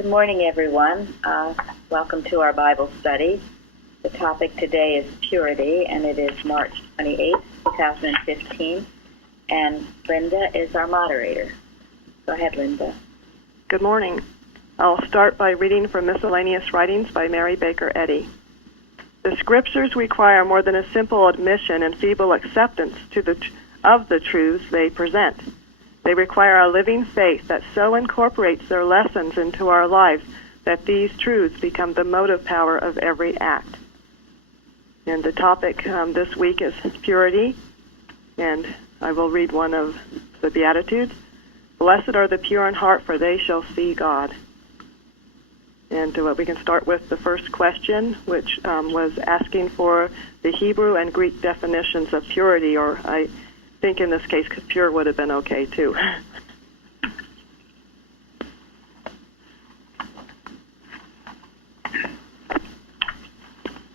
Good morning, everyone. Welcome to our Bible study. The topic today is purity, and it is March 28, 2015. And Linda is our moderator. Go ahead, Linda. Good morning. I'll start by reading from Miscellaneous Writings by Mary Baker Eddy. The Scriptures require more than a simple admission and feeble acceptance of the truths they present. They require a living faith that so incorporates their lessons into our lives that these truths become the motive power of every act. And the topic this week is purity, and I will read one of the Beatitudes. Blessed are the pure in heart, for they shall see God. And we can start with the first question, which was asking for the Hebrew and Greek definitions of purity, or I think in this case pure would have been okay too.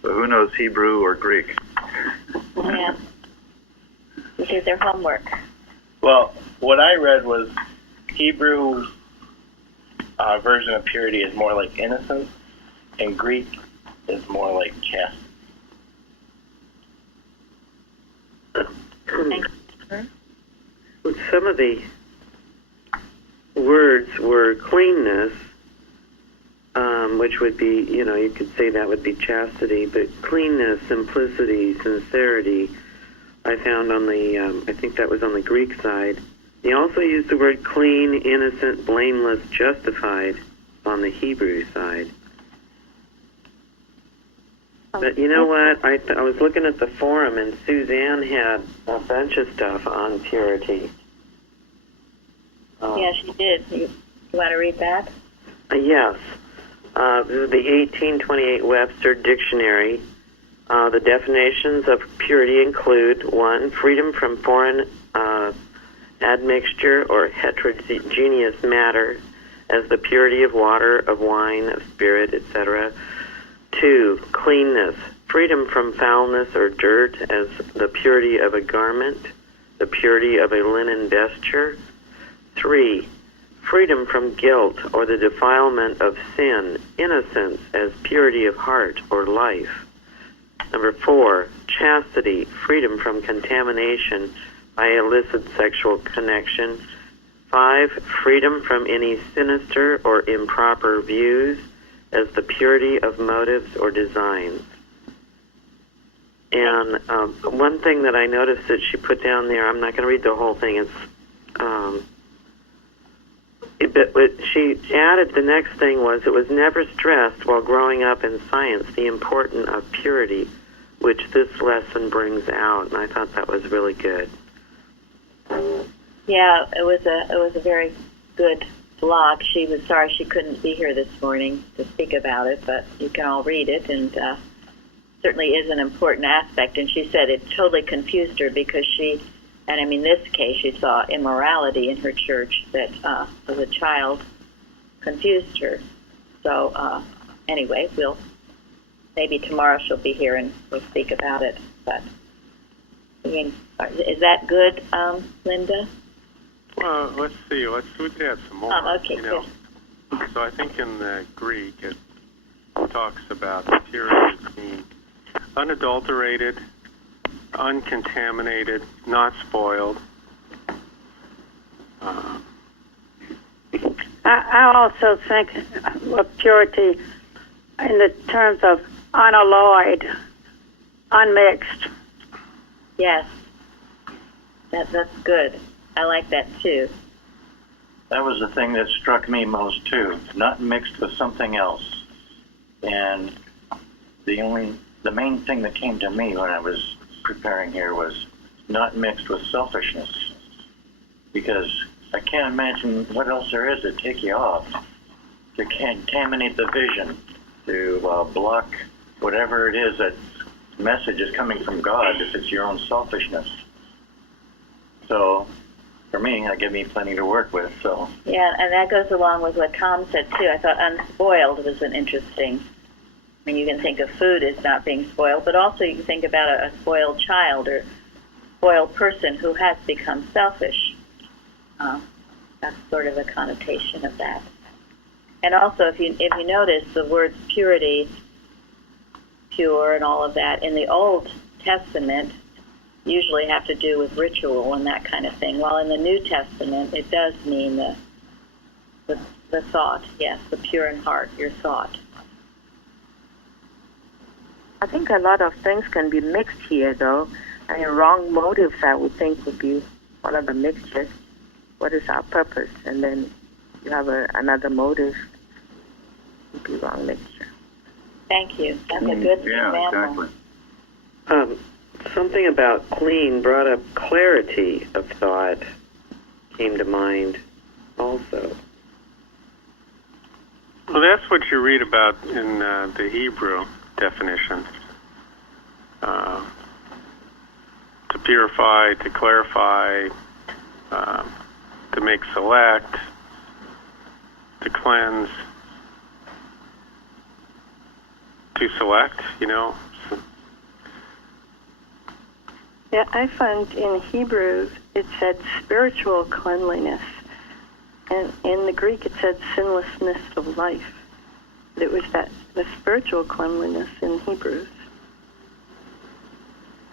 So who knows Hebrew or Greek? Yeah. You did their homework. Well, what I read was Hebrew version of purity is more like innocence, and Greek is more like chastity. Some of the words were cleanness, which would be, you could say that would be chastity, but cleanness, simplicity, sincerity, I found on the, I think that was on the Greek side. He also used the word clean, innocent, blameless, justified on the Hebrew side. But you know what? I was looking at the forum, and Suzanne had a bunch of stuff on purity. Yeah, she did. You want to read that? Yes. This is the 1828 Webster Dictionary. The definitions of purity include: 1, freedom from foreign admixture or heterogeneous matter, as the purity of water, of wine, of spirit, etc. 2, cleanness, freedom from foulness or dirt, as the purity of a garment, the purity of a linen vesture. 3, freedom from guilt or the defilement of sin, innocence, as purity of heart or life. 4, chastity, freedom from contamination by illicit sexual connection. 5, freedom from any sinister or improper views, as the purity of motives or designs. And one thing that I noticed that she put down there, I'm not going to read the whole thing, but she added, the next thing was, it was never stressed while growing up in science the importance of purity, which this lesson brings out, and I thought that was really good. Yeah, it was a very good blog. She was sorry she couldn't be here this morning to speak about it, but you can all read it, and certainly is an important aspect. And she said it totally confused her because in this case, she saw immorality in her church that, as a child, confused her. So anyway, maybe tomorrow she'll be here and we'll speak about it. But is that good, Linda? Well, let's see. Let's add some more. Okay, good. So I think in the Greek it talks about purity being unadulterated, uncontaminated, not spoiled. I also think of purity in the terms of unalloyed, unmixed. Yes, that's good. I like that too. That was the thing that struck me most too. Not mixed with something else. And the main thing that came to me when I was preparing here was not mixed with selfishness. Because I can't imagine what else there is to take you off, to contaminate the vision, to block whatever it is that message is coming from God if it's your own selfishness. So for me, that gave me plenty to work with. So yeah, and that goes along with what Tom said too. I thought unspoiled was an interesting. I mean, you can think of food as not being spoiled, but also you can think about a spoiled child or spoiled person who has become selfish. That's sort of a connotation of that. And also, if you notice the words purity, pure, and all of that in the Old Testament usually have to do with ritual and that kind of thing. While in the New Testament, it does mean the thought. Yes, the pure in heart, your thought. I think a lot of things can be mixed here, though. I mean, wrong motives, I would think, would be one of the mixtures. What is our purpose? And then you have another motive. Would be wrong mixture. Thank you. That's a good Yeah, example. exactly. Something about clean brought up clarity of thought, came to mind also. Well, that's what you read about in the Hebrew definition. To purify, to clarify, to make select, to cleanse, to select, Yeah, I found in Hebrews it said spiritual cleanliness, and in the Greek it said sinlessness of life. It was the spiritual cleanliness in Hebrews.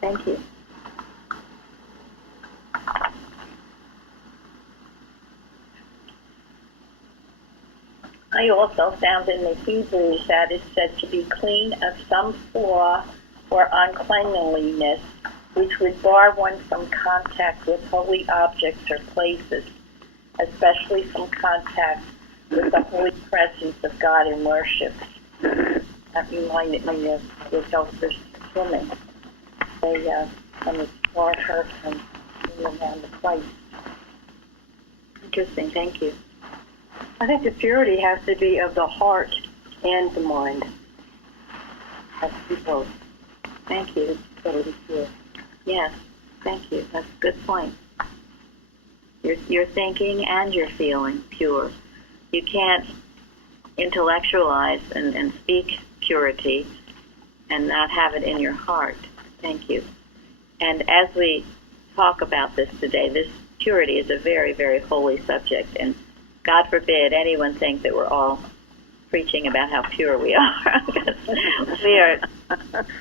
Thank you. I also found in the Hebrews that it said to be clean of some flaw or uncleanliness, which would bar one from contact with holy objects or places, especially from contact with the holy presence of God in worship. That reminded me of the Elster's women. They brought her from around the place. Interesting, thank you. I think the purity has to be of the heart and the mind. That's both. Thank you. It's totally pure. Yes, thank you. That's a good point. Your thinking and your feeling pure. You can't intellectualize and speak purity and not have it in your heart. Thank you. And as we talk about this today, this purity is a very, very holy subject, and God forbid anyone think that we're all preaching about how pure we are. We are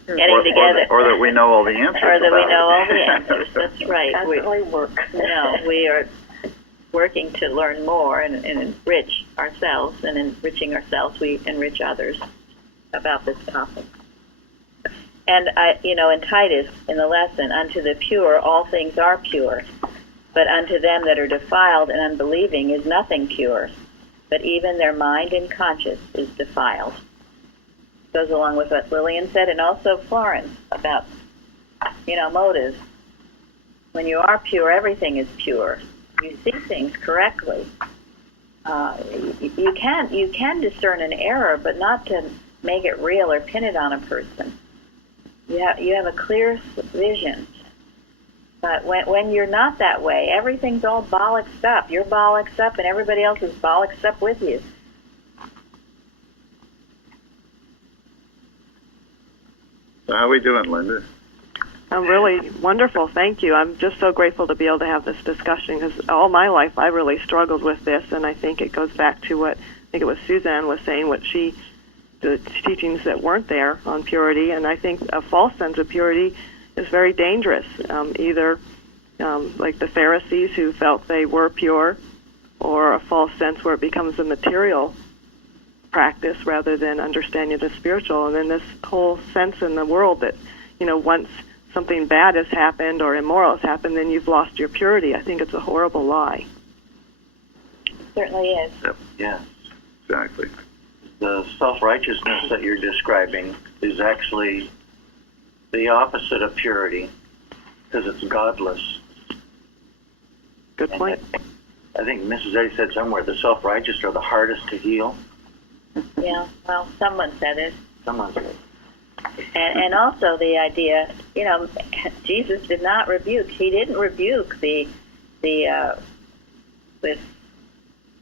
getting together. Or that we know all the answers. Or that we know all the answers. That's right. Constantly work. No, we are working to learn more and enrich ourselves, and enriching ourselves, we enrich others about this topic. And in Titus, in the lesson, unto the pure all things are pure, but unto them that are defiled and unbelieving is nothing pure, but even their mind and conscience is defiled. Goes along with what Lillian said, and also Florence about, motives. When you are pure, everything is pure. You see things correctly. You can discern an error, but not to make it real or pin it on a person. You have a clear vision. But when you're not that way, everything's all bollocksed up. You're bollocksed up, and everybody else is bollocksed up with you. So how are we doing, Linda? I'm really wonderful. Thank you. I'm just so grateful to be able to have this discussion, because all my life I really struggled with this, and I think it goes back to what I think it was Suzanne was saying, the teachings that weren't there on purity, and I think a false sense of purity is very dangerous. Either like the Pharisees who felt they were pure, or a false sense where it becomes a material practice rather than understanding the spiritual. And then this whole sense in the world that, once something bad has happened or immoral has happened, then you've lost your purity. I think it's a horrible lie. It certainly is. Yep. Yes, exactly. The self-righteousness that you're describing is actually the opposite of purity, because it's godless. Good point. I think Mrs. Eddy said somewhere, the self-righteous are the hardest to heal. Yeah, well, someone said it. Someone said it. And also the idea, Jesus did not rebuke. He didn't rebuke the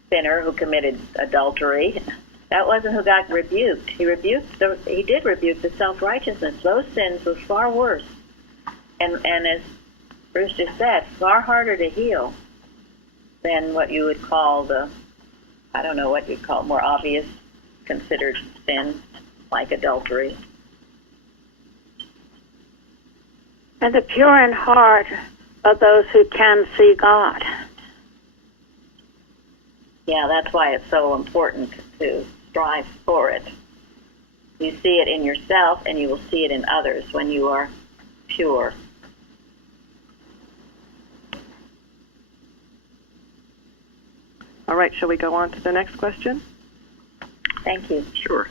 sinner who committed adultery. That wasn't who got rebuked. He did rebuke the self-righteousness. Those sins were far worse, and as Bruce just said, far harder to heal than what you would call the I don't know what you'd call more obvious considered sin, like adultery. And the pure in heart are those who can see God. Yeah, that's why it's so important to strive for it. You see it in yourself, and you will see it in others when you are pure. All right, shall we go on to the next question? Thank you. Sure.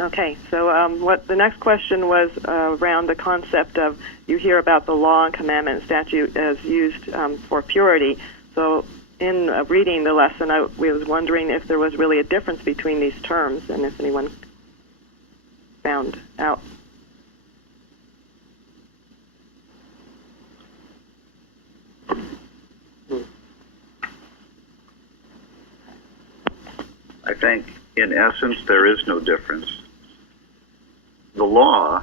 Okay, so what the next question was around the concept of, you hear about the law and commandment and statute as used for purity. So in reading the lesson, I was wondering if there was really a difference between these terms, and if anyone found out. I think, in essence, there is no difference. The law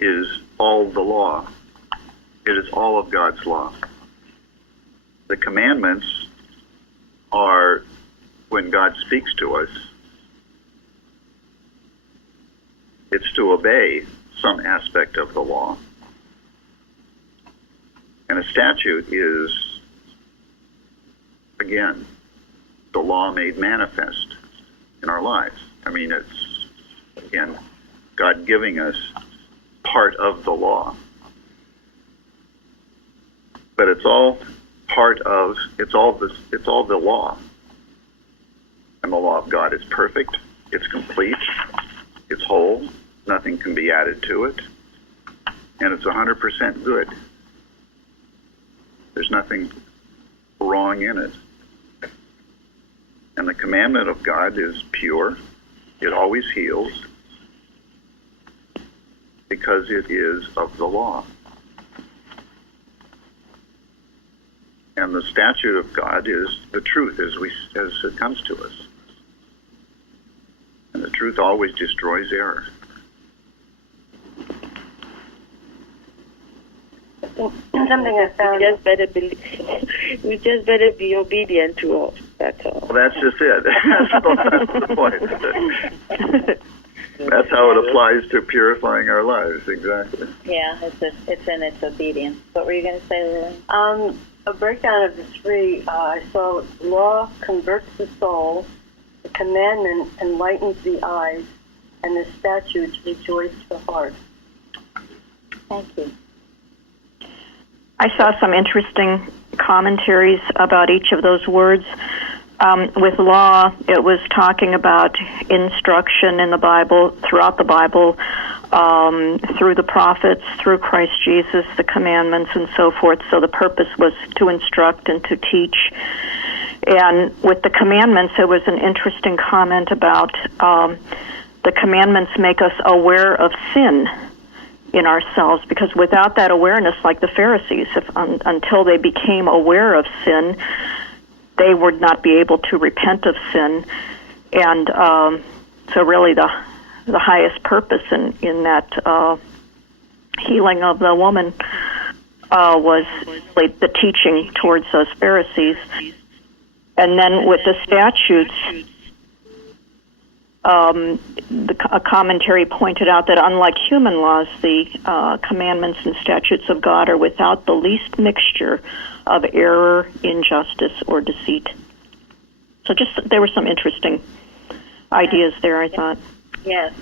is all the law. It is all of God's law. The commandments are when God speaks to us. It's to obey some aspect of the law. And a statute is, again, the law made manifest in our lives. I mean, it's, again, God giving us part of the law. But it's all part of, it's all the law. And the law of God is perfect, it's complete, it's whole, nothing can be added to it, and it's 100% good. There's nothing wrong in it. And the commandment of God is pure. It always heals because it is of the law. And the statute of God is the truth as it comes to us. And the truth always destroys error. Something I found. We just better be obedient to all. That's all. Well, that's just it. That's the point. That's how it applies to purifying our lives, exactly. Yeah, it's in its obedience. What were you going to say, Lily? A breakdown of the three, I saw law converts the soul, the commandment enlightens the eyes, and the statutes rejoice the heart. Thank you. I saw some interesting commentaries about each of those words. With law, it was talking about instruction in the Bible, throughout the Bible, through the prophets, through Christ Jesus, the commandments, and so forth. So the purpose was to instruct and to teach. And with the commandments, there was an interesting comment about the commandments make us aware of sin in ourselves, because without that awareness, like the Pharisees, until they became aware of sin, they would not be able to repent of sin. And so really the highest purpose in that healing of the woman was like the teaching towards those Pharisees. And then with the statutes, a commentary pointed out that unlike human laws, the commandments and statutes of God are without the least mixture of error, injustice, or deceit. So there were some interesting ideas there, I thought. Yes.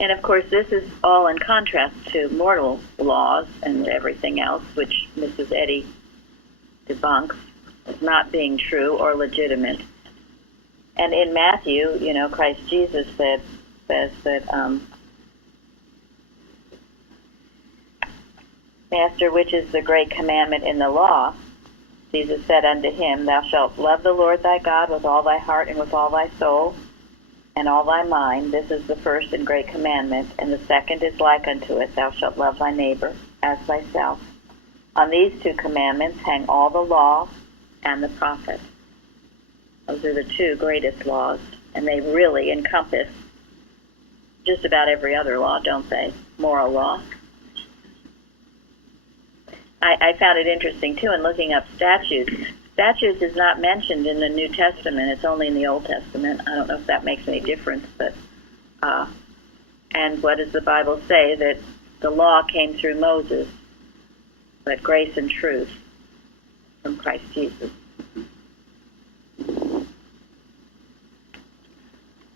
And of course, this is all in contrast to mortal laws and everything else, which Mrs. Eddy debunks as not being true or legitimate. And in Matthew, Christ Jesus says that, Master, which is the great commandment in the law? Jesus said unto him, Thou shalt love the Lord thy God with all thy heart and with all thy soul and all thy mind. This is the first and great commandment, and the second is like unto it, Thou shalt love thy neighbor as thyself. On these two commandments hang all the law and the prophets. Those are the two greatest laws, and they really encompass just about every other law, don't they? Moral law. I found it interesting, too, in looking up statutes. statutes is not mentioned in the New Testament. It's only in the Old Testament. I don't know if that makes any difference, but and what does the Bible say? That the law came through Moses, but grace and truth from Christ Jesus.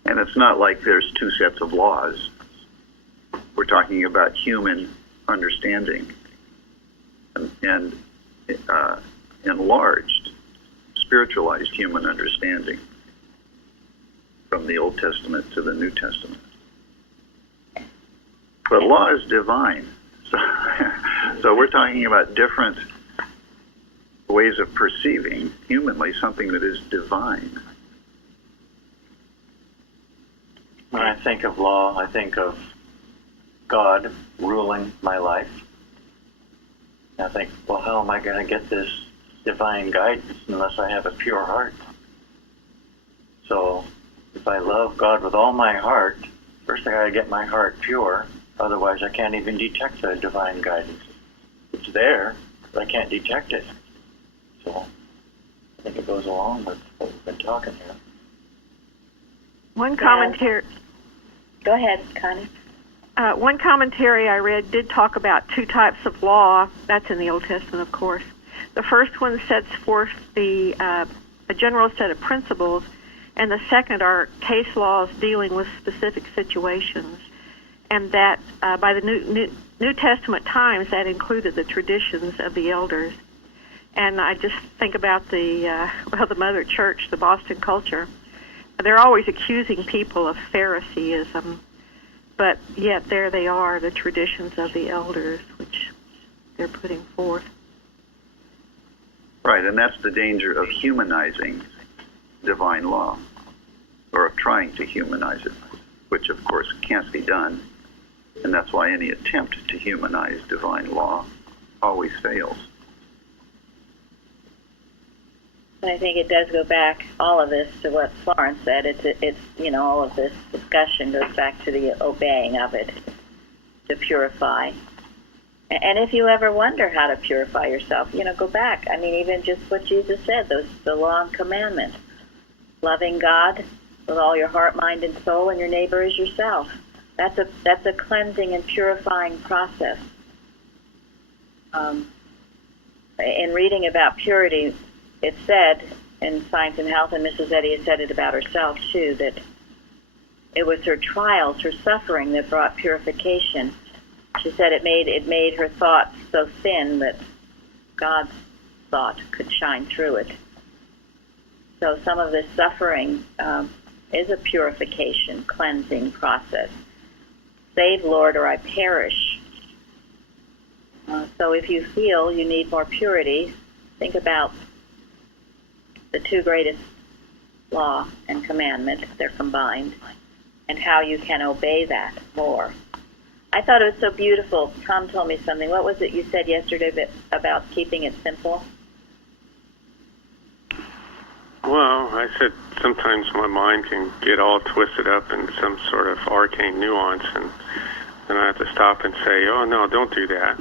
And it's not like there's two sets of laws. We're talking about human understanding and enlarged, spiritualized human understanding from the Old Testament to the New Testament. But law is divine. So we're talking about different ways of perceiving humanly something that is divine. When I think of law, I think of God ruling my life. I think, well, how am I going to get this divine guidance unless I have a pure heart? So if I love God with all my heart, first I got to get my heart pure. Otherwise, I can't even detect the divine guidance. It's there, but I can't detect it. So I think it goes along with what we've been talking here. One commentary. Go ahead, Connie. One commentary I read did talk about two types of law. That's in the Old Testament, of course. The first one sets forth a general set of principles, and the second are case laws dealing with specific situations. And that by the New Testament times, that included the traditions of the elders. And I just think about the Mother Church, the Boston culture. They're always accusing people of Phariseeism, but yet there they are, the traditions of the elders, which they're putting forth. Right, and that's the danger of humanizing divine law, or of trying to humanize it, which of course can't be done. And that's why any attempt to humanize divine law always fails. And I think it does go back, all of this, to what Florence said. It's all of this discussion goes back to the obeying of it, to purify. And if you ever wonder how to purify yourself, go back. I mean, even just what Jesus said, the law and commandment. Loving God with all your heart, mind, and soul, and your neighbor as yourself. That's a cleansing and purifying process. In reading about purity, it said in Science and Health, and Mrs. Eddy has said it about herself too, that it was her trials, her suffering that brought purification. She said it made her thoughts so thin that God's thought could shine through it. So some of this suffering is a purification, cleansing process. Save, Lord, or I perish. So if you feel you need more purity, think about the two greatest law and commandment, they're combined, and how you can obey that more. I thought it was so beautiful. Tom told me something. What was it you said yesterday about keeping it simple? Well, I said sometimes my mind can get all twisted up in some sort of arcane nuance, and then I have to stop and say, oh, no, don't do that.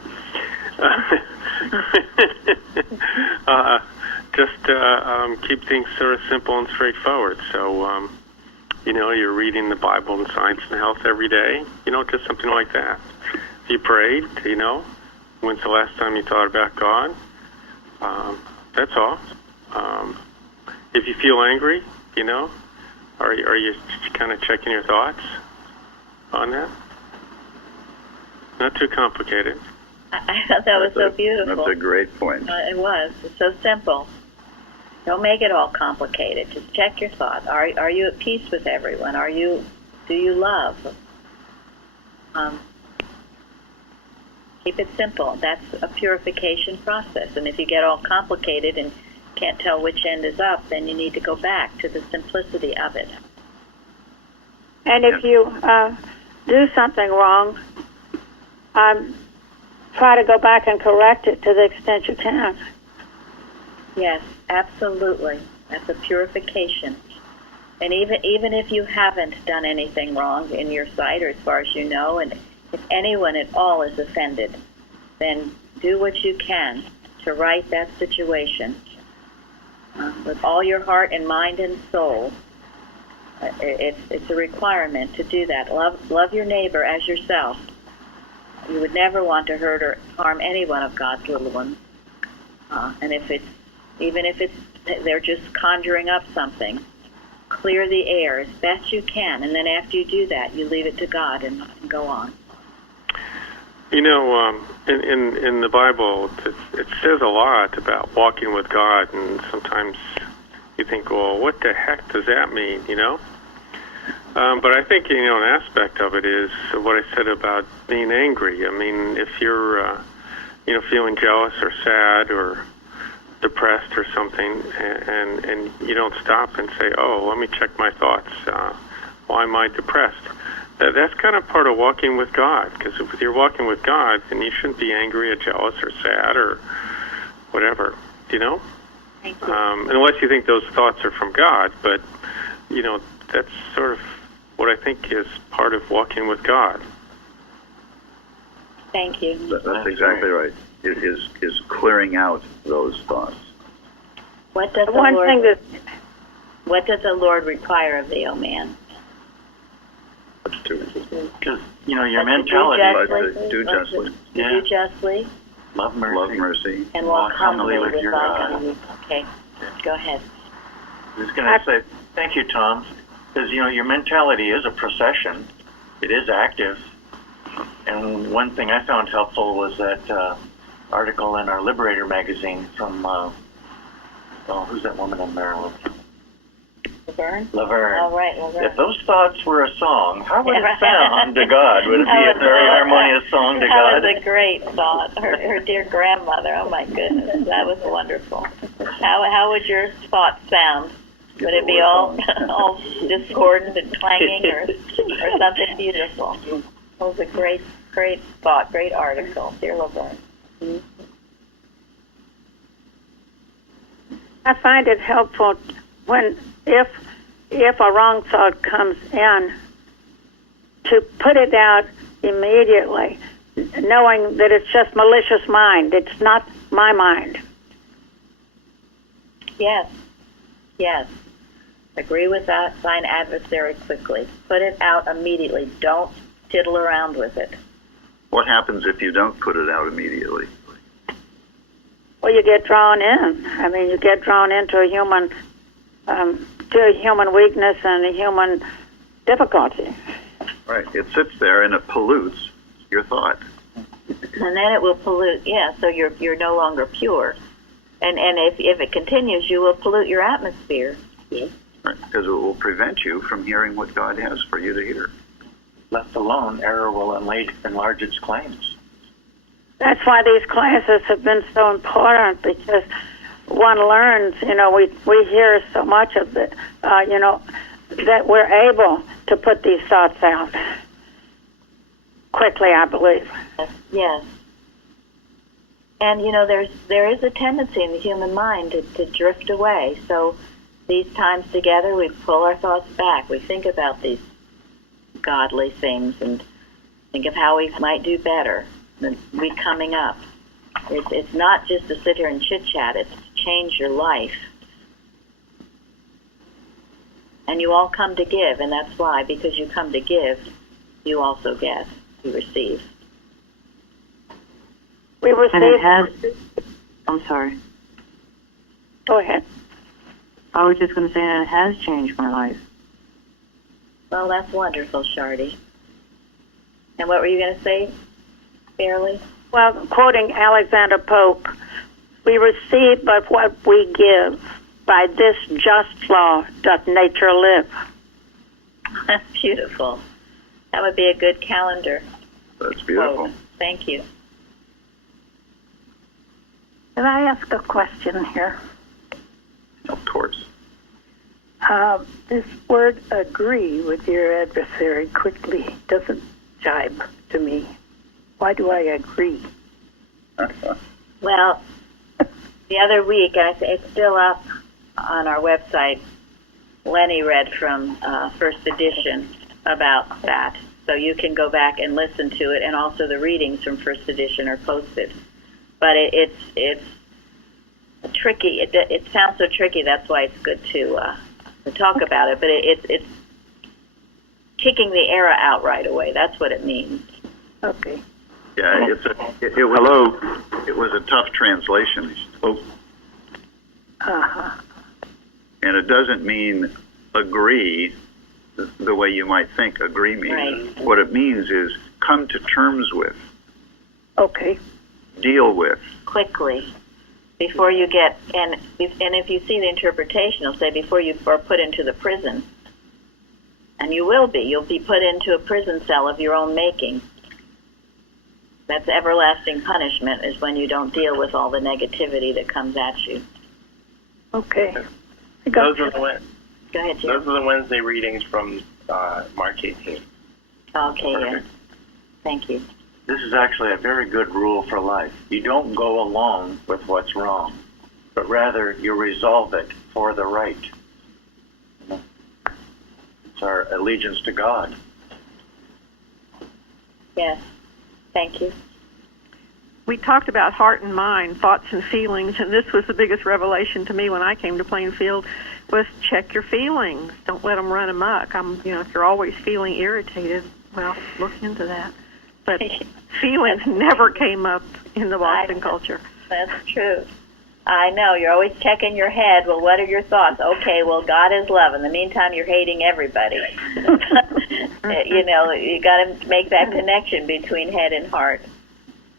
Just keep things sort of simple and straightforward. So, you're reading the Bible and Science and Health every day, just something like that. You prayed, when's the last time you thought about God? That's all. If you feel angry, are you kind of checking your thoughts on that? Not too complicated. I thought that was so beautiful. That's a great point. It was. It's so simple. Don't make it all complicated. Just check your thoughts. Are you at peace with everyone? Do you love? Keep it simple. That's a purification process. And if you get all complicated and can't tell which end is up, then you need to go back to the simplicity of it. And if you do something wrong, try to go back and correct it to the extent you can. Yes, absolutely. That's a purification. And even if you haven't done anything wrong in your sight, or as far as you know, and if anyone at all is offended, then do what you can to right that situation with all your heart and mind and soul. It's a requirement to do that. Love your neighbor as yourself. You would never want to hurt or harm any one of God's little ones. And even if they're just conjuring up something, clear the air as best you can, and then after you do that, you leave it to God and go on. You know, in the Bible, it says a lot about walking with God, and sometimes you think, well, what the heck does that mean, you know? But I think, you know, an aspect of it is what I said about being angry. I mean, if you're, you know, feeling jealous or sad or depressed or something, and you don't stop and say, oh, let me check my thoughts. Why am I depressed? That's kind of part of walking with God, because if you're walking with God, then you shouldn't be angry or jealous or sad or whatever, you know? Thank you. Unless you think those thoughts are from God, but, you know, that's sort of what I think is part of walking with God. Thank you. That's exactly right. It is clearing out those thoughts. What does the Lord require of thee, O man? Because, you know, your mentality. Do justly. Do justly. Love mercy. And walk humbly with your God. Okay, go ahead. I was going to say, thank you, Tom, because, you know, your mentality is a procession. It is active. And one thing I found helpful was that article in our Liberator magazine from, who's that woman in Maryland? Laverne? Laverne. Oh, right, Laverne. If those thoughts were a song, how would it sound to God? Would it be a very harmonious song to God? That was a great thought. Her dear grandmother. Oh my goodness, that was wonderful. How would your thoughts sound? Would it be all discordant and clanging, or something beautiful? It was a great thought, great article, dear Laverne. Mm-hmm. I find it helpful when if a wrong thought comes in, to put it out immediately, knowing that it's just malicious mind. It's not my mind. Yes. Agree with that. Thine adversary quickly. Put it out immediately. Don't fiddle around with it. What happens if you don't put it out immediately? Well, you get drawn in. I mean, you get drawn into a human weakness and a human difficulty. Right. It sits there and it pollutes your thought. And then it will pollute. Yeah. So you're no longer pure. And if it continues, you will pollute your atmosphere. Yeah. Right. Because it will prevent you from hearing what God has for you to hear. Left alone, error will enlarge its claims. That's why these classes have been so important, because one learns, you know, we hear so much of it, you know, that we're able to put these thoughts out quickly, I believe. Yes. And, you know, there is a tendency in the human mind to drift away. So these times together, we pull our thoughts back. We think about these godly things and think of how we might do better the week coming up. It's not just to sit here and chit-chat. It's to change your life. And you all come to give, and that's why, because you come to give, you also get, you receive. We receive. And it has. I'm sorry. Go ahead. I was just going to say that it has changed my life. Well, that's wonderful, Shardy. And what were you going to say, Fairly? Well, quoting Alexander Pope, we receive but what we give. By this just law doth nature live. That's beautiful. That would be a good calendar. That's beautiful. Quote. Thank you. Can I ask a question here? Of course. This word agree with your adversary quickly doesn't jibe to me. Why do I agree? Well, the other week, it's still up on our website, Lenny read from First Edition about that. So you can go back and listen to it, and also the readings from First Edition are posted. But it's tricky. It sounds so tricky. That's why it's good to talk about it. But it's kicking the error out right away. That's what it means. Okay. Yeah, it was a tough translation. Uh-huh. And it doesn't mean agree the way you might think agree means. Right. What it means is come to terms with. Okay. Deal with. Quickly. Before you get, and if you see the interpretation, it'll say before you are put into the prison. And you'll be put into a prison cell of your own making. That's everlasting punishment, is when you don't deal with all the negativity that comes at you. Okay. Those are the Go ahead, Jim. Those are the Wednesday readings from Mark 18. Okay, yeah. Thank you. This is actually a very good rule for life. You don't go along with what's wrong, but rather you resolve it for the right. It's our allegiance to God. Yes. Thank you. We talked about heart and mind, thoughts and feelings, and this was the biggest revelation to me when I came to Plainfield, was check your feelings. Don't let them run amok. If you're always feeling irritated, well, look into that. But feelings never came up in the Boston culture. That's true. I know. You're always checking your head. Well, what are your thoughts? Okay, well, God is love. In the meantime, you're hating everybody. You got to make that connection between head and heart.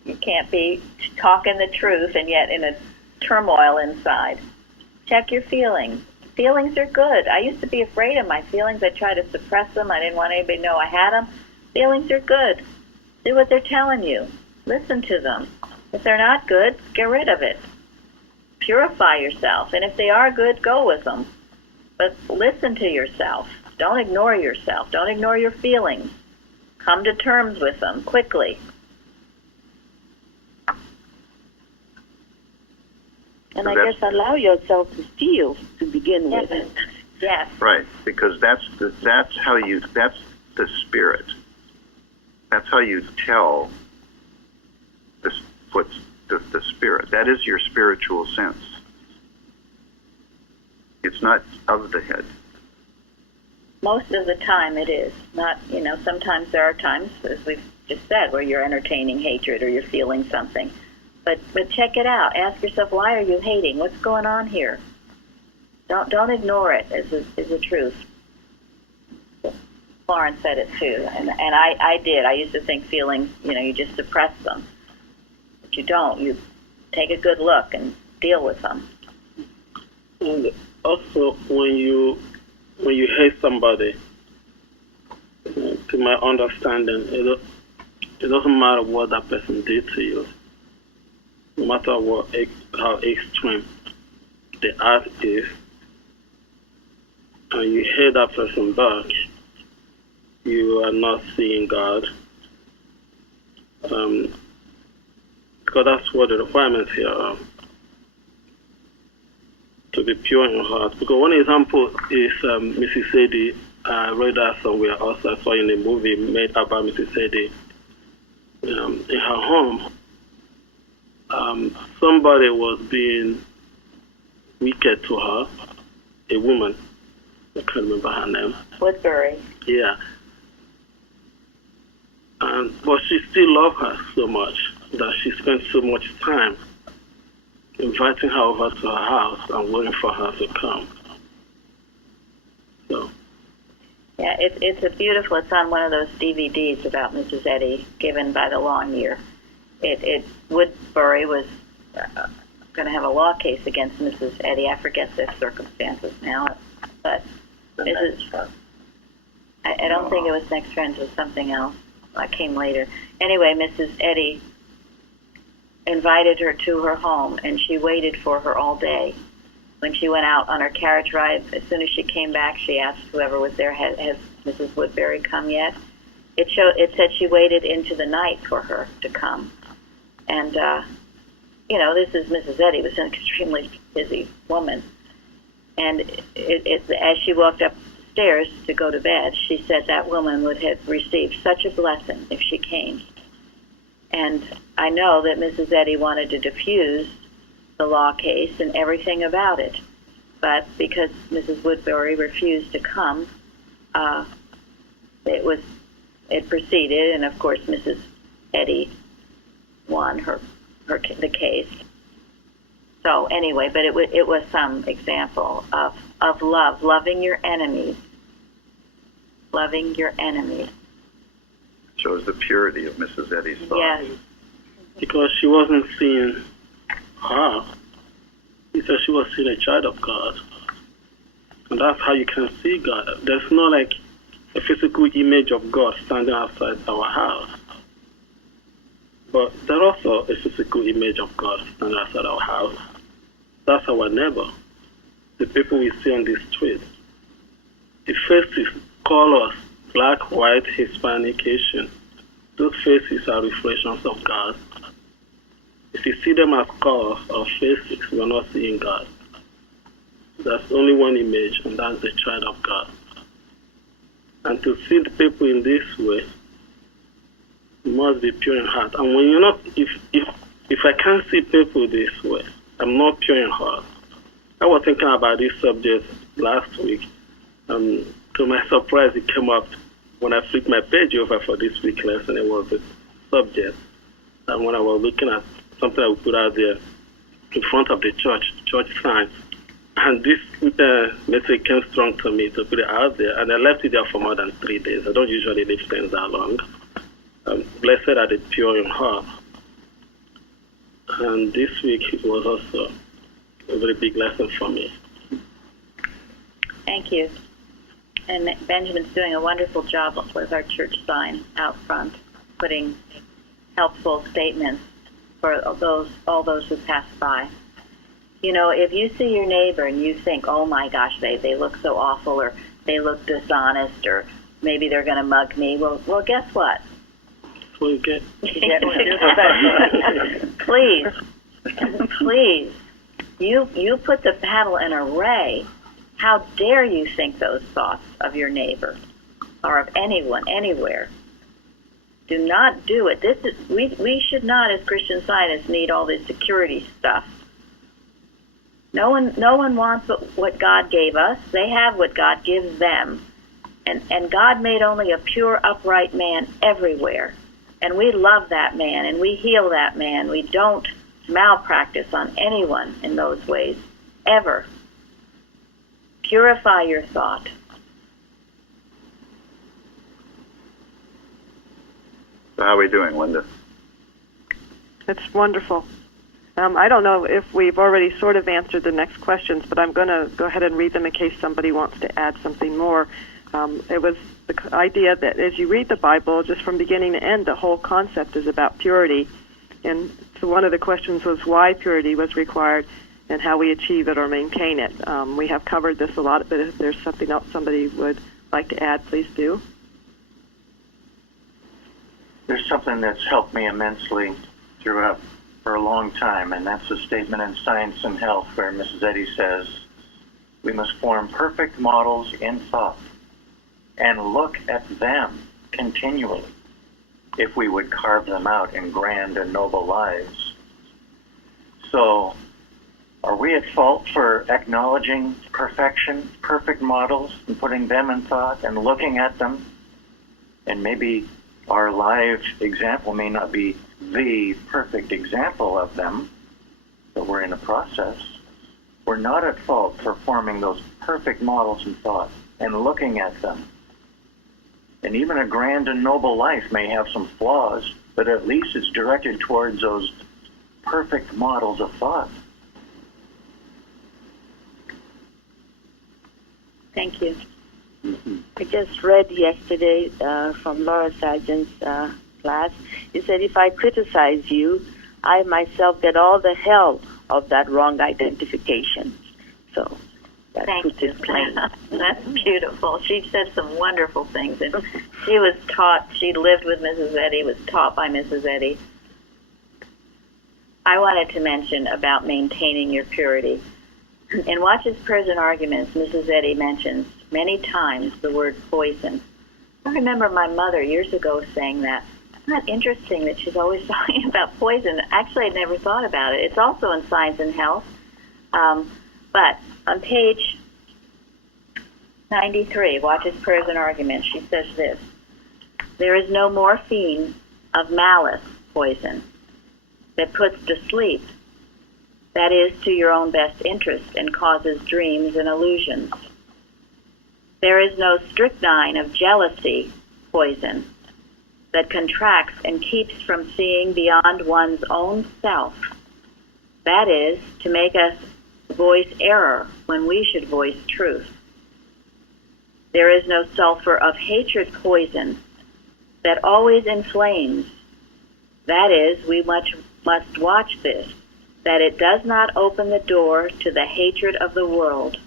You can't be talking the truth and yet in a turmoil inside. Check your feelings. Feelings are good. I used to be afraid of my feelings. I tried to suppress them. I didn't want anybody to know I had them. Feelings are good. Do what they're telling you. Listen to them. If they're not good, get rid of it. Purify yourself. And if they are good, go with them. But listen to yourself. Don't ignore yourself. Don't ignore your feelings. Come to terms with them quickly. And so I guess allow yourself to feel to begin with. Yes. Right, because that's the spirit. That's how you tell what's the spirit. That is your spiritual sense. It's not of the head. Most of the time it is. Not, sometimes there are times, as we've just said, where you're entertaining hatred or you're feeling something. But check it out. Ask yourself, why are you hating? What's going on here? Don't ignore it as the truth. Florence said it too, and I did. I used to think feelings, you just suppress them. But you don't. You take a good look and deal with them. And also, when you hate somebody, to my understanding, it doesn't matter what that person did to you. No matter how extreme the act is, and you hate that person back, you are not seeing God. Because that's what the requirements here are. To be pure in heart. Because one example is Mrs. Sadie. I read that somewhere also. I saw in a movie made about Mrs. Sadie. In her home, somebody was being wicked to her, a woman. I can't remember her name. Woodbury. Yeah. But she still loved her so much that she spent so much time inviting her over to her house and waiting for her to come. So. Yeah, it's a beautiful. It's on one of those DVDs about Mrs. Eddy, given by the Longyear. Woodbury was going to have a law case against Mrs. Eddy. I forget the circumstances now, but Mrs. I don't think it was Next Friends. It was something else. That came later. Anyway, Mrs. Eddy invited her to her home, and she waited for her all day. When she went out on her carriage ride, as soon as she came back, she asked whoever was there, has Mrs. Woodbury come yet? It said she waited into the night for her to come. And, this is Mrs. Eddy, was an extremely busy woman. And as she walked upstairs to go to bed, she said that woman would have received such a blessing if she came. And I know that Mrs. Eddy wanted to diffuse the law case and everything about it. But because Mrs. Woodbury refused to come, it proceeded, and of course Mrs. Eddy won the case. So anyway, but it was some example of love, loving your enemies. Loving your enemies. Shows the purity of Mrs. Eddy's thought. Yes. Because she wasn't seeing her. He said she was seeing a child of God. And that's how you can see God. There's not like a physical image of God standing outside our house. But there's also a physical image of God standing outside our house. That's our neighbor. The people we see on the street. The faces, colors, black, white, Hispanic, Asian. Those faces are reflections of God. If you see them as colors or faces, we are not seeing God. There's only one image, and that's the child of God. And to see the people in this way, you must be pure in heart. And when you're not, if I can't see people this way, I'm not pure in heart. I was thinking about this subject last week. To my surprise, it came up when I flipped my page over for this week's lesson. It was the subject. And when I was looking at something I would put out there in front of the church sign, and this message came strong to me to put it out there, and I left it there for more than 3 days. I don't usually leave things that long. Blessed are the pure in heart. And this week it was also a very big lesson for me. Thank you. And Benjamin's doing a wonderful job with our church sign out front, putting helpful statements for all those who pass by. You know, if you see your neighbor and you think, oh my gosh, they look so awful, or they look dishonest, or maybe they're going to mug me, well, guess what? Okay. Please, you put the battle in array. How dare you think those thoughts of your neighbor or of anyone, anywhere? Do not do it. We should not, as Christian Scientists, need all this security stuff. No one wants what God gave us. They have what God gives them. And God made only a pure, upright man everywhere. And we love that man, and we heal that man. We don't malpractice on anyone in those ways, ever. Purify your thought. So how are we doing, Linda? It's wonderful. I don't know if we've already sort of answered the next questions, but I'm going to go ahead and read them in case somebody wants to add something more. It was the idea that as you read the Bible, just from beginning to end, the whole concept is about purity. And so one of the questions was why purity was required and how we achieve it or maintain it. We have covered this a lot, but if there's something else somebody would like to add, please do. There's something that's helped me immensely throughout for a long time, and that's a statement in Science and Health where Mrs. Eddy says, we must form perfect models in thought and look at them continually if we would carve them out in grand and noble lives. So, are we at fault for acknowledging perfection, perfect models, and putting them in thought and looking at them? And maybe our live example may not be the perfect example of them, but we're in a process. We're not at fault for forming those perfect models in thought and looking at them. And even a grand and noble life may have some flaws, but at least it's directed towards those perfect models of thought. Thank you. I just read yesterday from Laura Sargent's class. He said, if I criticize you, I myself get all the hell of that wrong identification. So that puts it plain. That's beautiful. She said some wonderful things. And she was taught, she lived with Mrs. Eddy, was taught by Mrs. Eddy. I wanted to mention about maintaining your purity. In Watch's Prayers and Arguments, Mrs. Eddy mentions many times the word poison. I remember my mother years ago saying that not interesting that she's always talking about poison? Actually, I'd never thought about it. It's also in Science and Health. But on page 93, Watches, Prayers, and Arguments, she says this: there is no morphine of malice poison that puts to sleep, that is to your own best interest, and causes dreams and illusions. There is no strychnine of jealousy poison that contracts and keeps from seeing beyond one's own self, that is, to make us voice error when we should voice truth. There is no sulfur of hatred poison that always inflames, that is, we must watch this, that it does not open the door to the hatred of the world.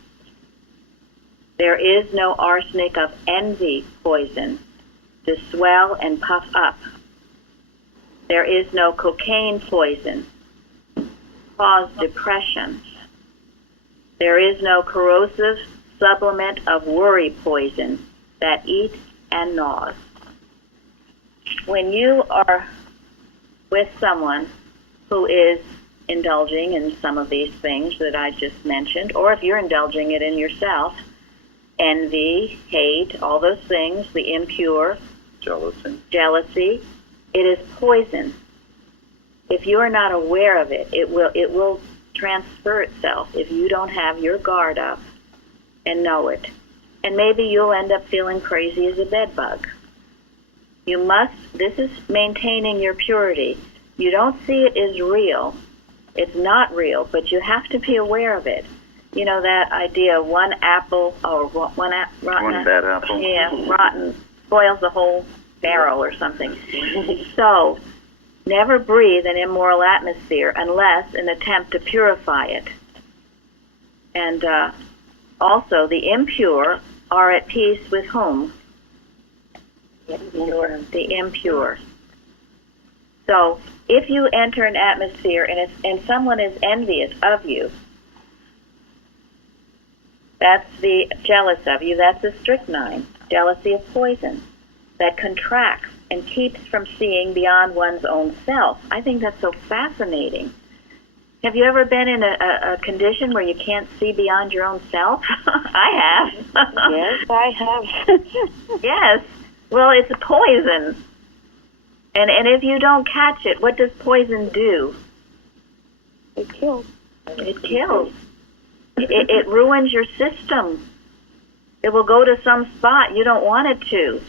There is no arsenic of envy poison to swell and puff up. There is no cocaine poison, cause depression. There is no corrosive supplement of worry poison that eats and gnaws. When you are with someone who is indulging in some of these things that I just mentioned, or if you're indulging it in yourself, envy, hate, all those things, the impure, jealousy, it is poison. If you are not aware of it, it will transfer itself if you don't have your guard up and know it. And maybe you'll end up feeling crazy as a bedbug. You must, this is maintaining your purity. You don't see it as real. It's not real, but you have to be aware of it. You know that idea, one apple, or one bad apple. Yeah, rotten, spoils the whole barrel or something. So, never breathe an immoral atmosphere unless an attempt to purify it. And also, the impure are at peace with whom? The impure. So, if you enter an atmosphere and someone is envious of you, that's the jealous of you, that's the strychnine, jealousy of poison, that contracts and keeps from seeing beyond one's own self. I think that's so fascinating. Have you ever been in a condition where you can't see beyond your own self? I have. Yes, I have. Yes. Well, it's a poison. And if you don't catch it, what does poison do? It kills. It kills. It ruins your system. It will go to some spot you don't want it to.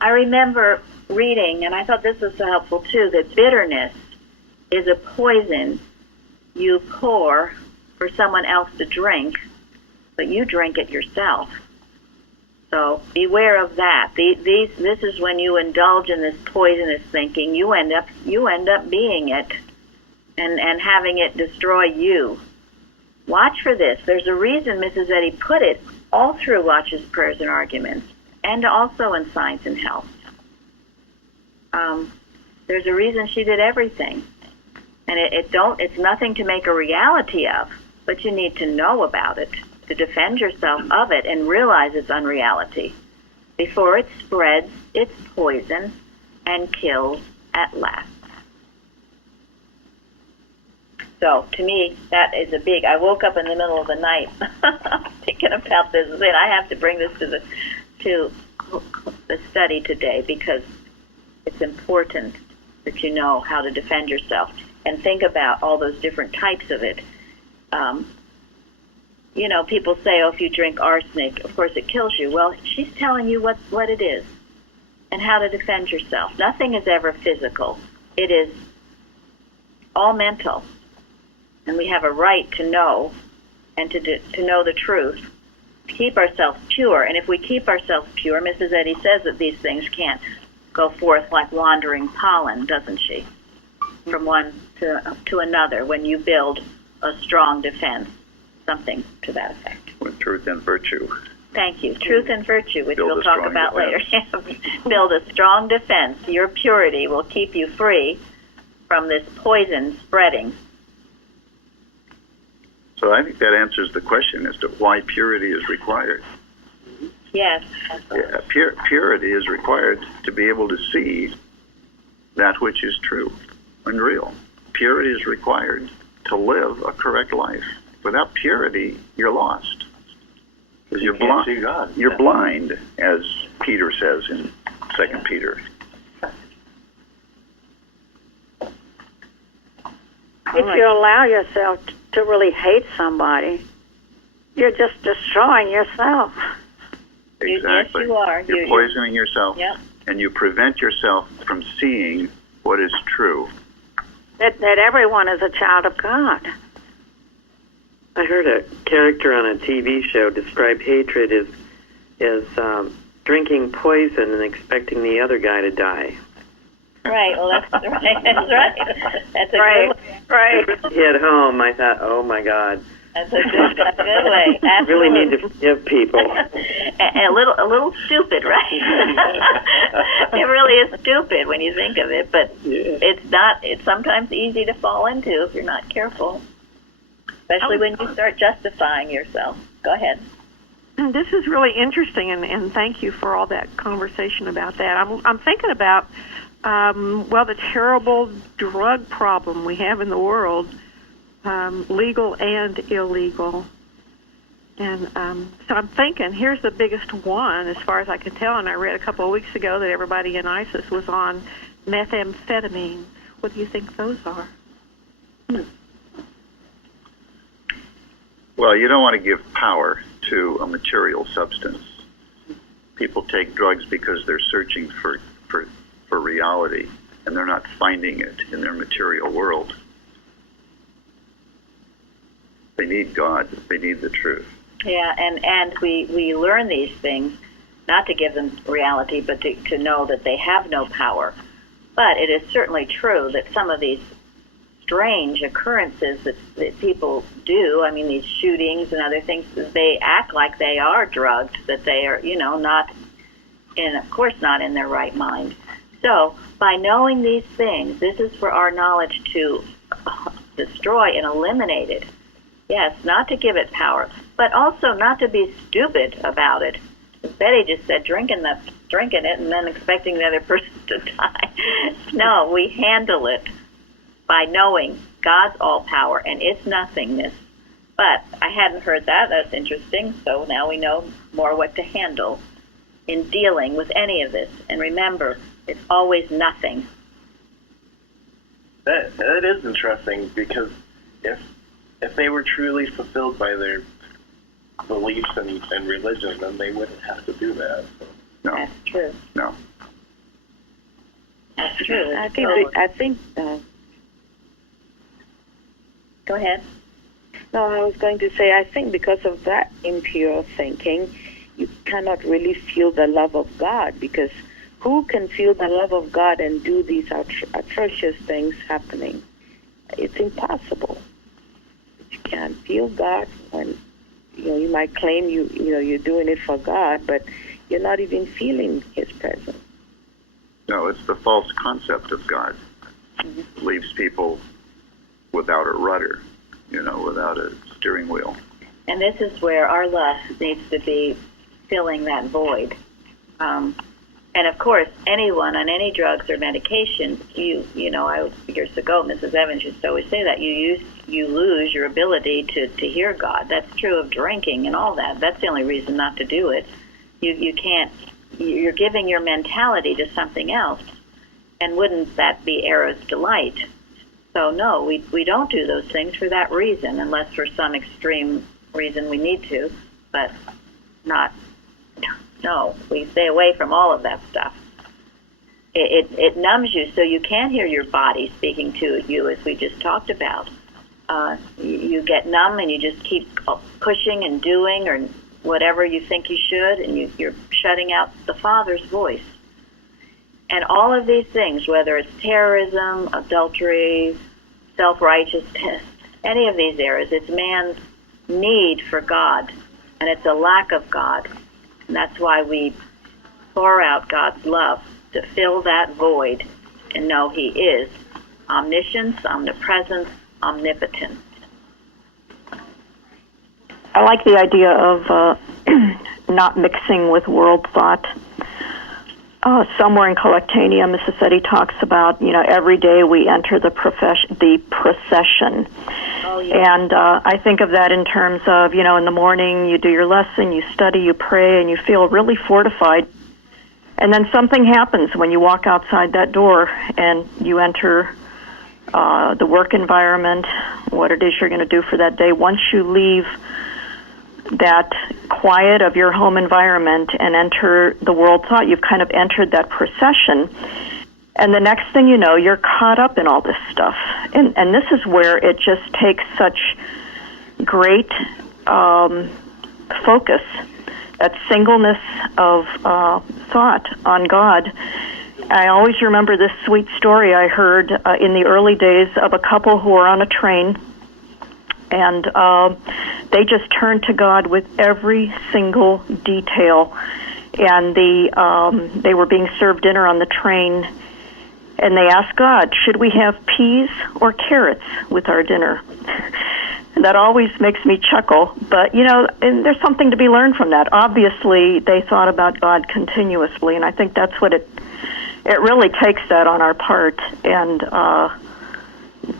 I remember reading, and I thought this was so helpful too, that bitterness is a poison you pour for someone else to drink, but you drink it yourself. So beware of that. This is when you indulge in this poisonous thinking. You end up being it, and having it destroy you. Watch for this. There's a reason Mrs. Eddy put it all through Watches, Prayers, and Arguments, and also in Science and Health. There's a reason she did everything, and it's nothing to make a reality of, but you need to know about it, to defend yourself of it and realize its unreality before it spreads its poison and kills at last. So, to me, that is a big... I woke up in the middle of the night thinking about this, and I have to bring this to the study today because it's important that you know how to defend yourself and think about all those different types of it. You know, people say, oh, if you drink arsenic, of course it kills you. Well, she's telling you what it is and how to defend yourself. Nothing is ever physical. It is all mental. And we have a right to know and to know the truth, to keep ourselves pure. And if we keep ourselves pure, Mrs. Eddy says that these things can't go forth like wandering pollen, doesn't she? From one to another when you build a strong defense, something to that effect. With truth and virtue. Thank you. Truth and virtue, which Build we'll a talk strong about defense. later. Build a strong defense. Your purity will keep you free from this poison spreading. So I think that answers the question as to why purity is required. Yes. Purity is required to be able to see that which is true and real. Purity is required to live a correct life. Without purity, you're lost. Because You can't see God. You're blind, as Peter says in 2 Peter. If you allow yourself to really hate somebody, you're just destroying yourself. Exactly. Yes, you are. You're poisoning yourself. Yep. And you prevent yourself from seeing what is true. That everyone is a child of God. I heard a character on a TV show describe hatred as drinking poison and expecting the other guy to die. Right. Well, that's right. That's right. That's a Right. good way. Right. At home, I thought, oh my God, That's a good way. I really Absolutely. need to forgive people. And a little stupid, right? It really is stupid when you think of it, but it's not. It's sometimes easy to fall into if you're not careful, especially when you start justifying yourself. Go ahead. This is really interesting, and thank you for all that conversation about that. I'm thinking about, the terrible drug problem we have in the world, legal and illegal. And so I'm thinking, here's the biggest one, as far as I can tell, and I read a couple of weeks ago that everybody in ISIS was on methamphetamine. What do you think those are? Well, you don't want to give power to a material substance. People take drugs because they're searching for reality, and they're not finding it in their material world. They need God. They need the truth. Yeah, and we learn these things not to give them reality, but to know that they have no power. But it is certainly true that some of these strange occurrences that people do, I mean, these shootings and other things, they act like they are drugged, that they are, not in their right mind. So by knowing these things, this is for our knowledge to destroy and eliminate it. Yes, not to give it power, but also not to be stupid about it. As Betty just said, drinking it and then expecting the other person to die. No, we handle it by knowing God's all power and its nothingness. But I hadn't heard that. That's interesting. So now we know more what to handle in dealing with any of this. And remember, it's always nothing. That is interesting, because if they were truly fulfilled by their beliefs and religion, then they wouldn't have to do that. No. That's true. No. That's true. I think. Go ahead. No, I was going to say, I think because of that impure thinking, you cannot really feel the love of God, because who can feel the love of God and do these atrocious things happening? It's impossible. You can't feel God when you might claim you're doing it for God, but you're not even feeling His presence. No, it's the false concept of God. It leaves people without a rudder, without a steering wheel. And this is where our lust needs to be filling that void. And of course, anyone on any drugs or medications, years ago, Mrs. Evans used to always say that you lose your ability to hear God. That's true of drinking and all that. That's the only reason not to do it. You can't. You're giving your mentality to something else, and wouldn't that be error's delight? So no, we don't do those things for that reason, unless for some extreme reason we need to, but not. No, we stay away from all of that stuff. It numbs you, so you can't hear your body speaking to you, as we just talked about. You get numb, and you just keep pushing and doing, or whatever you think you should, and you're shutting out the Father's voice. And all of these things, whether it's terrorism, adultery, self-righteousness, any of these errors, it's man's need for God, and it's a lack of God. And that's why we pour out God's love, to fill that void and know He is omniscience, omnipresence, omnipotent. I like the idea of not mixing with world thought. Somewhere in Collectania, Mississippi talks about, every day we enter the procession. Oh, yeah. And I think of that in terms of, in the morning you do your lesson, you study, you pray, and you feel really fortified. And then something happens when you walk outside that door and you enter the work environment, what it is you're going to do for that day. Once you leave that quiet of your home environment and enter the world thought, you've kind of entered that procession. And the next thing you know, you're caught up in all this stuff. And this is where it just takes such great focus, that singleness of thought on God. I always remember this sweet story I heard in the early days of a couple who were on a train, and they just turned to God with every single detail. And they were being served dinner on the train, and they asked God, should we have peas or carrots with our dinner? That always makes me chuckle, but and there's something to be learned from that. Obviously, they thought about God continuously, and I think that's what it really takes that on our part, and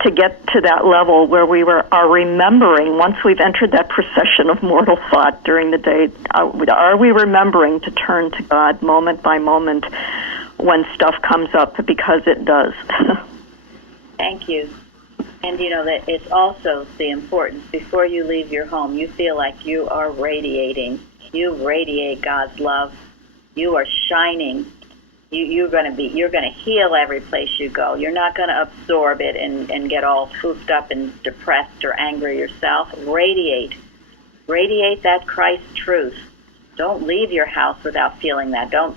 to get to that level where we are remembering, once we've entered that procession of mortal thought during the day, are we remembering to turn to God moment by moment when stuff comes up, because it does. Thank you. And that it's also the importance, before you leave your home, you feel like you are radiating. You radiate God's love. You are shining. You're going to heal every place you go. You're not going to absorb it and get all poofed up and depressed or angry yourself. Radiate that Christ truth. Don't leave your house without feeling that. Don't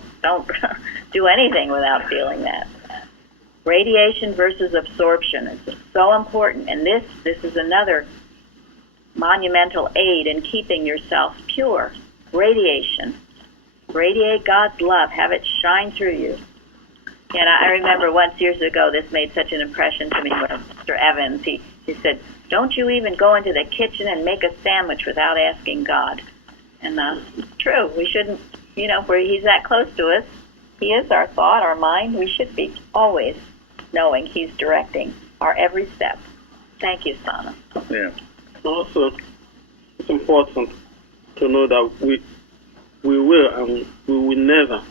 do anything without feeling that. Radiation versus absorption is so important, and this is another monumental aid in keeping yourself pure. Radiation. Radiate God's love. Have it shine through you. And I remember once years ago, this made such an impression to me when Mr. Evans, he said, don't you even go into the kitchen and make a sandwich without asking God. And it's true. We shouldn't, where he's that close to us, he is our thought, our mind. We should be always knowing he's directing our every step. Thank you, Sana. Yeah. Also, it's important to know that we will and we will never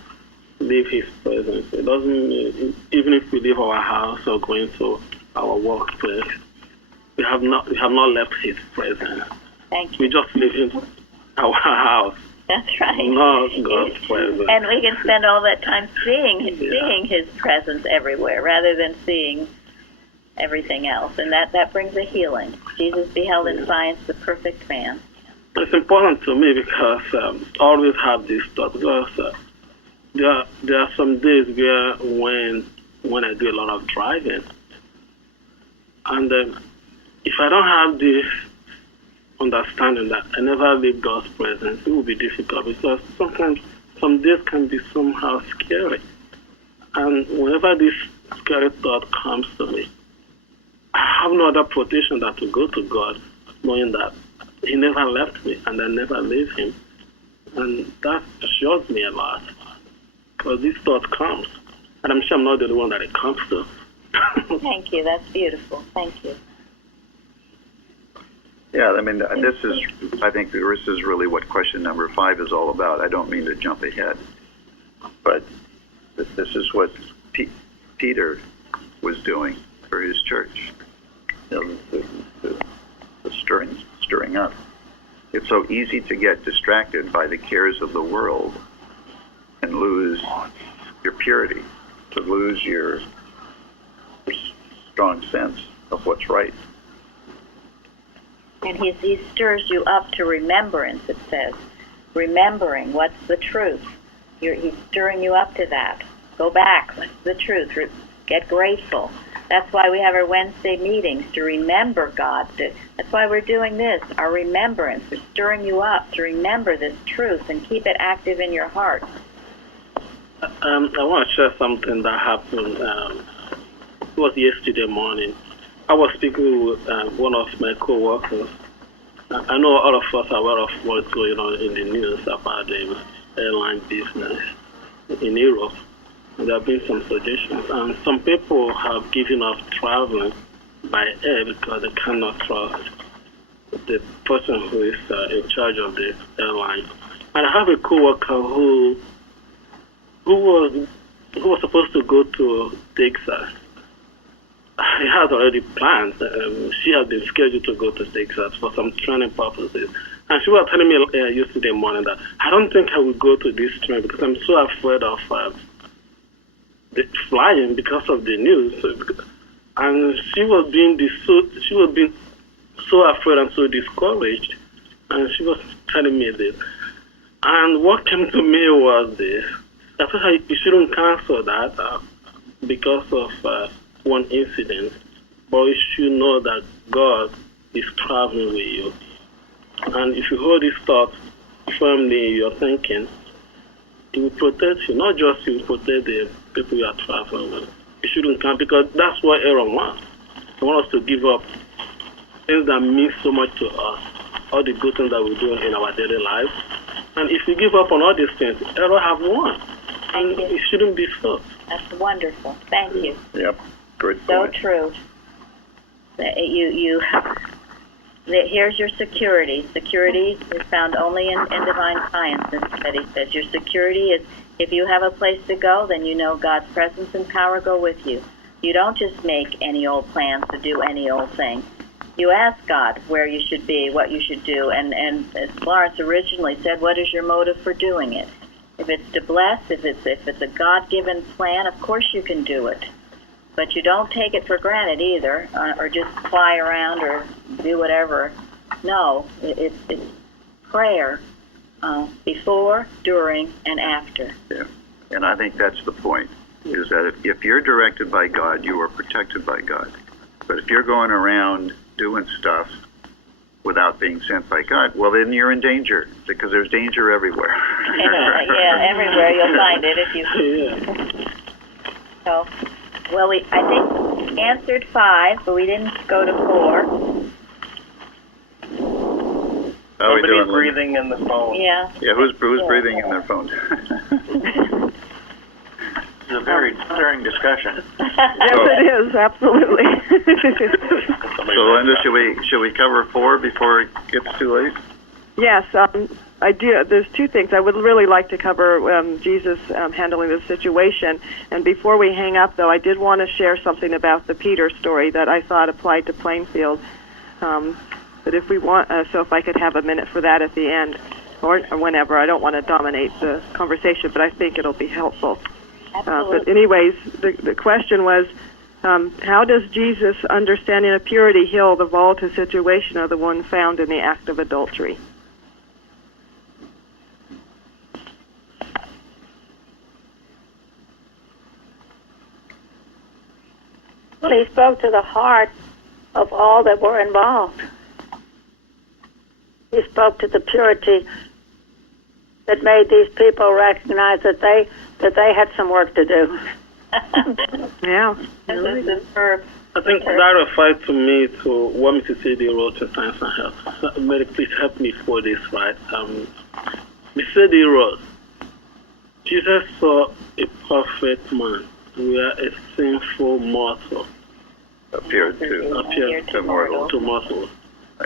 leave his presence. It doesn't mean, even if we leave our house or going to our workplace, we have not left his presence. Thank you. We just live in our house. That's right. Not God's presence. And we can spend all that time seeing his presence everywhere rather than seeing everything else. And that brings a healing. Jesus beheld in science the perfect man. It's important to me because I always have this thought, because there are some days where when I do a lot of driving, and if I don't have this understanding that I never leave God's presence, it will be difficult, because sometimes some days can be somehow scary. And whenever this scary thought comes to me, I have no other protection than to go to God, knowing that he never left me and I never leave him. And that assures me a lot, because this thought comes. And I'm sure I'm not the only one that it comes to. Thank you. That's beautiful. Thank you. Yeah, I mean, I think this is really what question number 5 is all about. I don't mean to jump ahead, but this is what Peter was doing for his church. The stirring up. It's so easy to get distracted by the cares of the world and lose your purity, to lose your strong sense of what's right. And he stirs you up to remembrance, it says. Remembering what's the truth. He's stirring you up to that. Go back. What's the truth? Get grateful. That's why we have our Wednesday meetings, to remember God. That's why we're doing this, our remembrance. We're stirring you up to remember this truth and keep it active in your heart. I want to share something that happened. It was yesterday morning. I was speaking with one of my co-workers, I know all of us are aware of what's going on in the news about the airline business in Europe. There have been some suggestions, and some people have given up traveling by air because they cannot trust the person who is in charge of the airline. And I have a coworker who was supposed to go to Texas. He has already planned. She had been scheduled to go to Texas for some training purposes. And she was telling me yesterday morning that I don't think I will go to this training because I'm so afraid of the flying because of the news. And she was being so afraid and so discouraged. And she was telling me this. And what came to me was this. I thought you shouldn't cancel that because of one incident, but you should know that God is traveling with you. And if you hold this thought firmly in your thinking, He will protect you. Not just He will protect the people you are traveling with. You shouldn't cancel because that's what Aaron wants. He wants us to give up things that mean so much to us, all the good things that we do in our daily life. And if you give up on all these things, Aaron have won. And it shouldn't be so. That's wonderful. Thank you. Yep. Great So point. true. Here's your security. Security is found only in divine sciences, that he says. Your security is, if you have a place to go, then you know God's presence and power go with you. You don't just make any old plans to do any old thing. You ask God where you should be, what you should do, and as Florence originally said, what is your motive for doing it? If it's to bless, if it's a God-given plan, of course you can do it. But you don't take it for granted either, or just fly around or do whatever. No, it's prayer before, during, and after. Yeah, and I think that's the point, is that if you're directed by God, you are protected by God. But if you're going around doing stuff without being sent by God, well, then you're in danger, because there's danger everywhere. Yeah, everywhere you'll find it if you... So... Well, I think answered 5, but we didn't go to 4. How are we doing? Breathing in the phone. Yeah. Yeah, who's breathing in their phone? It's a very stirring discussion. Yes, it is, absolutely. So, Linda, should we cover 4 before it gets too late? Yes, I do. There's 2 things. I would really like to cover Jesus handling the situation. And before we hang up, though, I did want to share something about the Peter story that I thought applied to Plainfield. But if we want, so if I could have a minute for that at the end, or whenever. I don't want to dominate the conversation, but I think it'll be helpful. But anyways, the question was, how does Jesus' understanding of purity heal the volatile situation of the one found in the act of adultery? Well, He spoke to the heart of all that were involved. He spoke to the purity that made these people recognize that they had some work to do. Yeah. I think that refers to me to what Mrs. Sadie wrote in Science and Health. Mary, please help me for this, right? Mrs. Sadie wrote, Jesus saw a perfect man where a sinful mortal appeared to mortal.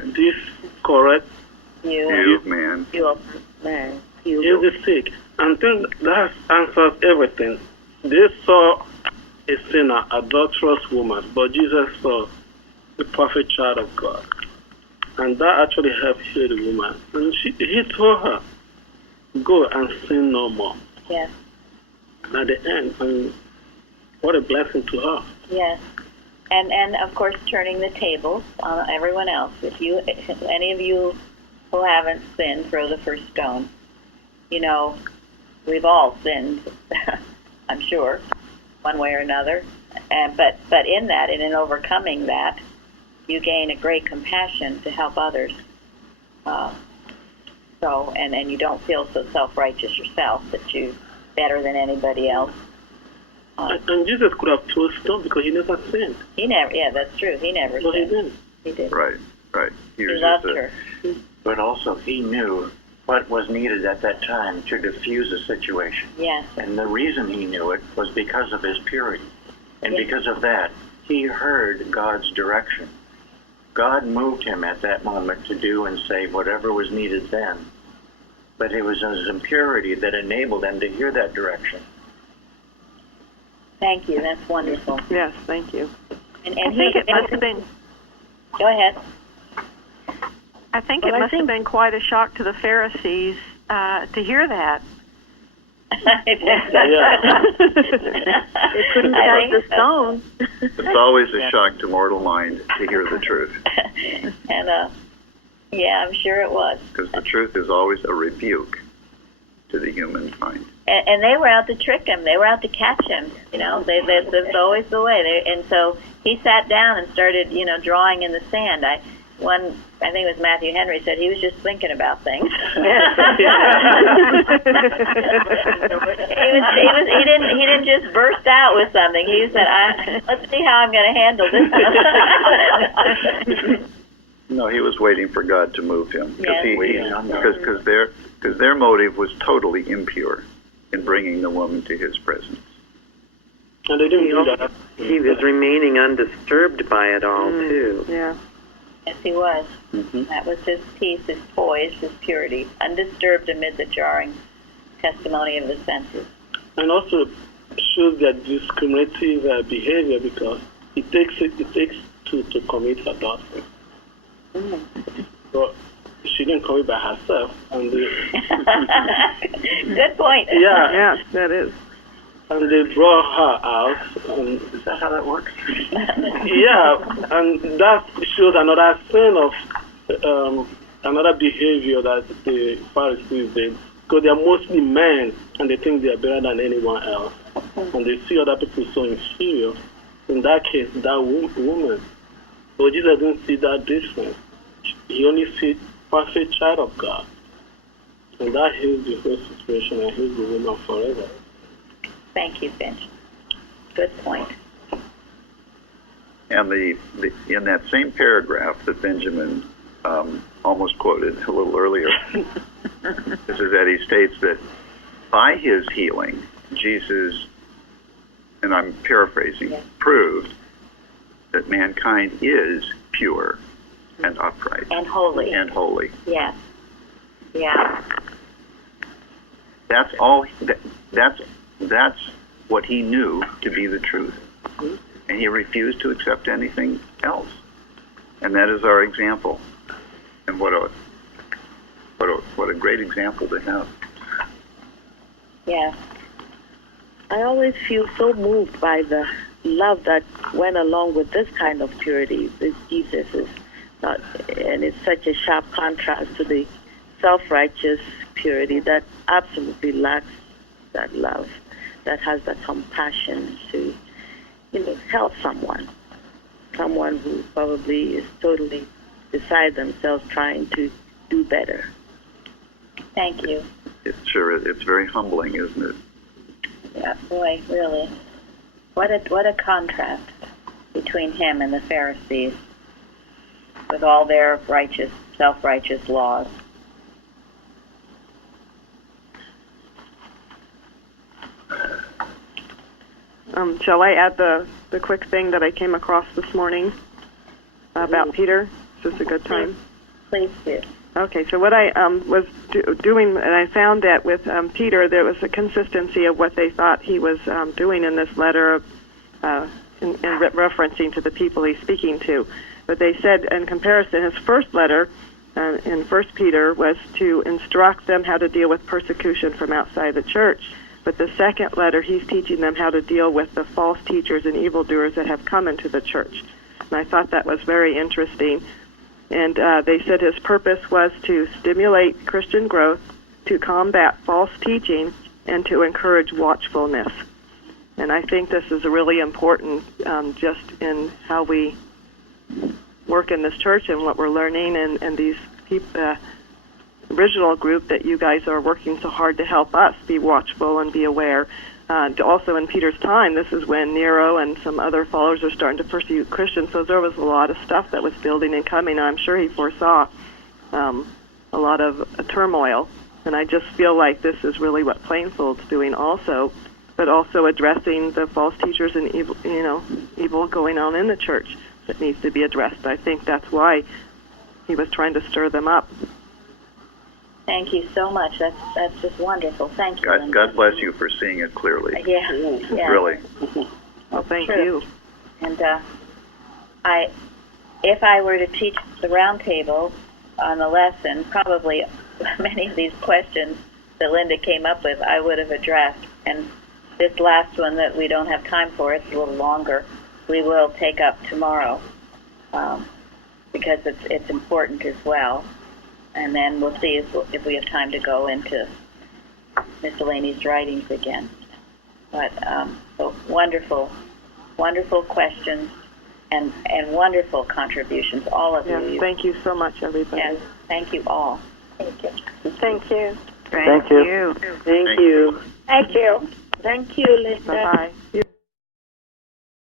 This correct? You, man. Here's the sick. And think that answers everything. They saw a sinner, adulterous woman, but Jesus saw the perfect child of God. And that actually helped heal the woman. And he told her, go and sin no more. Yes. At the end, and what a blessing to her. Yes. And of course, turning the tables on everyone else. If any of you who haven't sinned, throw the first stone. You know, we've all sinned, I'm sure, one way or another. But in that, and in overcoming that, you gain a great compassion to help others. And you don't feel so self-righteous yourself that you're better than anybody else. And Jesus could have told stone because he never sinned. He never. Yeah, that's true. He never sinned. He didn't. He did. Right. Right. He loved her. But also he knew what was needed at that time to diffuse a situation. Yes. And the reason he knew it was because of his purity. And Yes. because of that, he heard God's direction. God moved him at that moment to do and say whatever was needed then. But it was his impurity that enabled him to hear that direction. Thank you. That's wonderful. Yes, thank you. And I think it must have been. Go ahead. I think Well, it I must think- have been quite a shock to the Pharisees to hear that. They couldn't cast the stone. It's always a shock to mortal mind to hear the truth, And yeah, I'm sure it was. because the truth is always a rebuke to the human mind. And they were out to trick him. They were out to catch him. You know, that's always the way. And so he sat down and started, drawing in the sand. I think it was Matthew Henry said he was just thinking about things. he didn't just burst out with something. He said, "Let's see how I'm going to handle this." No, he was waiting for God to move him, Yes. because their motive was totally impure in bringing the woman to his presence. And they didn't do that. He was remaining undisturbed by it all, too. Yeah. Yes, he was. Mm-hmm. That was his peace, his poise, his purity, undisturbed amid the jarring testimony of the senses. And also shows their discriminative behavior, because it takes two to commit adultery. But she didn't commit by herself. And Good point. Yeah. Yeah, that is. And they brought her out. And Is that how that works? yeah, and that shows another sin of another behavior that the Pharisees did. Because they are mostly men, and they think they are better than anyone else. And they see other people so inferior. In that case, that woman. But Jesus didn't see that difference. He only sees perfect child of God. And that heals the whole situation and heals the woman forever. Thank you, Finch. Good point. And in that same paragraph that Benjamin almost quoted a little earlier, this is that he states that by his healing, Jesus, and I'm paraphrasing, proved that mankind is pure and upright And holy. and holy. Yes. Yeah. That's all. That's what he knew to be the truth, and he refused to accept anything else. And that is our example. And what a great example to have. Yeah. I always feel so moved by the love that went along with this kind of purity. This Jesus is not, and it's such a sharp contrast to the self-righteous purity that absolutely lacks that love, that has that compassion to, help someone who probably is totally beside themselves trying to do better. Thank you. It's very humbling, isn't it? Yeah, boy, really. What a contrast between him and the Pharisees with all their self-righteous laws. Shall I add the quick thing that I came across this morning about Peter? Is this a good time? Please do. Okay, so what I was doing, and I found that with Peter, there was a consistency of what they thought he was doing in this letter, in referencing to the people he's speaking to. But they said, in comparison, his first letter in 1 Peter was to instruct them how to deal with persecution from outside the church. But the second letter, he's teaching them how to deal with the false teachers and evildoers that have come into the church. And I thought that was very interesting. And they said his purpose was to stimulate Christian growth, to combat false teaching, and to encourage watchfulness. And I think this is really important just in how we work in this church and what we're learning, and these people, original group that you guys are working so hard to help us be watchful and be aware Also in Peter's time, this is when Nero and some other followers are starting to persecute Christians, so there was a lot of stuff that was building and coming. I'm sure he foresaw a lot of turmoil, and I just feel like this is really what Plainfield's doing also, but also addressing the false teachers and evil going on in the church that needs to be addressed. I think that's why he was trying to stir them up. Thank you so much. That's just wonderful. Thank you. God bless you for seeing it clearly. Yeah. Really. Well, thank True. you. And if I were to teach the roundtable on the lesson, probably many of these questions that Linda came up with, I would have addressed. And this last one that we don't have time for, it's a little longer, we will take up tomorrow because it's important as well. And then we'll see if we have time to go into miscellaneous writings again. But so wonderful questions and wonderful contributions, all of you. Thank you so much, everybody. Yes, thank you all. Thank you. Thank you. Thank you. Thank you. Thank you. Thank you, Linda. Bye-bye.